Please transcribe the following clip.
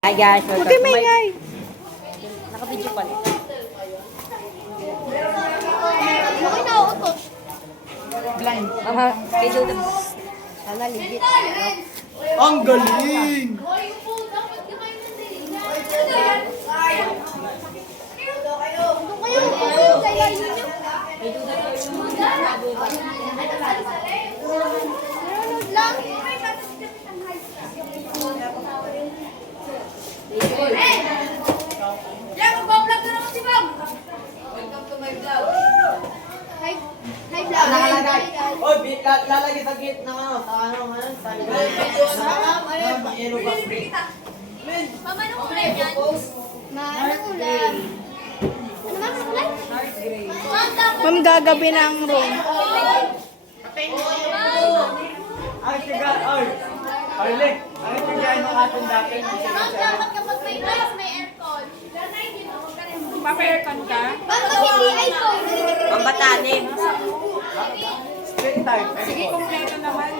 Hi guys, welcome Okay, to my... maingay. Naka-video pala. Bakit nauutos? Blind. Kay Duda. Sana ligit. Ang galing! Doon kayo upo, kaya inyo. Nanonood lang. Hi, hi vlog. Oh, lalagay sa gate ng ano, sa ano, sa yellow bus. Mama, anong kulay yan? Ma, anong ulam? Ano ma, anong ulam? Ma'am, gagabi ng room. Ay, tiga, ay. Arle, ay, tiga ng ating dati. Ma'am, dapat kapag may noise, may aircon. Papa-aircon ka? Ma'am, pag hindi iPhone, Pambatanim. Straight time. Sige, kompleto naman.